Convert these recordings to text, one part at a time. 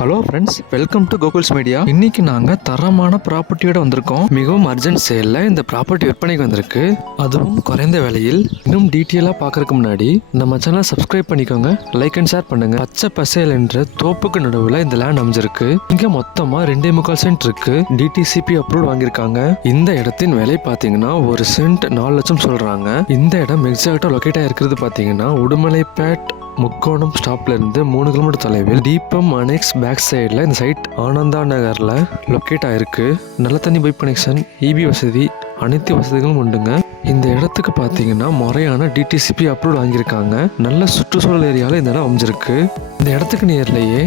Hello friends, welcome to Gokul's media. இன்னைக்கு நாங்கள் தரமான ப்ராப்பர்ட்டியோட வந்திருக்கோம். மிகவும் அர்ஜென்ட் சேலில் இந்த ப்ராப்பர்ட்டி விற்பனைக்கு வந்திருக்கு, அதுவும் குறைந்த விலையில். இன்னும் டீட்டெயிலாக பார்க்கறதுக்கு முன்னாடி நம்ம சேனலை சப்ஸ்கிரைப் பண்ணிக்கோங்க, லைக் அண்ட் ஷேர் பண்ணுங்க. பச்சை பசேல் என்ற தோப்புக்கு நடுவில் இந்த லேண்ட் அமைஞ்சிருக்கு. இங்கே மொத்தமாக 2.25 சென்ட் இருக்கு. டிடிசிபி அப்ரூவல் வாங்கியிருக்காங்க. இந்த இடத்தின் விலை பார்த்தீங்கன்னா ஒரு சென்ட் 4 லட்சம் சொல்றாங்க. இந்த இடம் எக்ஸாக்டாக லொக்கேட் ஆகிருக்கிறது பார்த்தீங்கன்னா உடுமலைப்பேட் முக்கோணம் ஸ்டாப்ல இருந்து 3 கிலோமீட்டர் தொலைவில் தீபம் அனெக்ஸ் பேக் சைடில் இந்த சைட் ஆனந்தா நகரில் லொக்கேட் ஆயிருக்கு. நல்ல தண்ணி பைப் கனெக்ஷன், இபி வசதி, அனைத்து வசதிகளும் உண்டுங்க. இந்த இடத்துக்கு பார்த்தீங்கன்னா முறையான டிடிசிபி அப்ரூவல் வாங்கியிருக்காங்க. நல்ல சுற்றுச்சூழல் ஏரியாவில் இந்த இடம் அமைஞ்சிருக்கு. இந்த இடத்துக்கு நேர்லேயே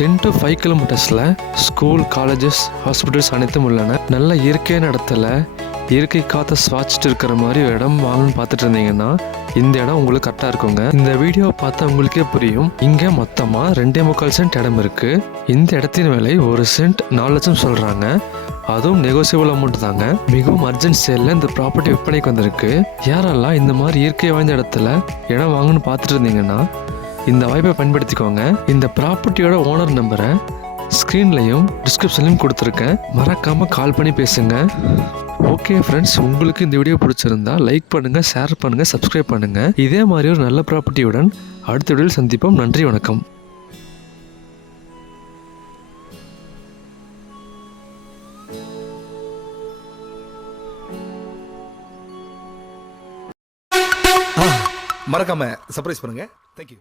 10 to 5 கிலோமீட்டர்ஸில் ஸ்கூல், காலேஜஸ், ஹாஸ்பிட்டல்ஸ் அனைத்தும் உள்ளன. நல்ல இயற்கையான இடத்துல இயற்கை காற்றை சுவாச்சிட்டு இருக்கிற மாதிரி ஒரு இடம் வாங்கணும்னு பார்த்துட்டு இருந்தீங்கன்னா இந்த இடம் உங்களுக்கு கரெக்டாக இருக்குங்க. இந்த வீடியோவை பார்த்தா உங்களுக்கே புரியும். இங்கே மொத்தமாக 2.25 சென்ட் இடம் இருக்கு. இந்த இடத்தின் விலை ஒரு சென்ட் 4 லட்சம் சொல்றாங்க. அதுவும் நெகோசியபிள் அமௌண்ட் தாங்க. மிகவும் அர்ஜென்ட் சேலில் இந்த ப்ராப்பர்ட்டி விற்பனைக்கு வந்திருக்கு. யாரெல்லாம் இந்த மாதிரி இயற்கை வாய்ந்த இடத்துல இடம் வாங்கணும்னு பார்த்துட்டு இருந்தீங்கன்னா இந்த வாய்ப்பை பயன்படுத்திக்கோங்க. இந்த ப்ராப்பர்ட்டியோட ஓனர் நம்பரை ஸ்க்ரீன்லையும் டிஸ்கிரிப்ஷன்லையும் கொடுத்துருக்கேன். மறக்காமல் கால் பண்ணி பேசுங்க. ஓகே ஃப்ரெண்ட்ஸ், உங்களுக்கு இந்த வீடியோ பிடிச்சிருந்தா லைக் பண்ணுங்கள், ஷேர் பண்ணுங்கள், சப்ஸ்கிரைப் பண்ணுங்கள். இதே மாதிரி ஒரு நல்ல ப்ராப்பர்ட்டியுடன் அடுத்த வீடியோவில் சந்திப்போம். நன்றி, வணக்கம். மறக்காம சர்ப்ரைஸ் பண்ணுங்க. தேங்க்யூ.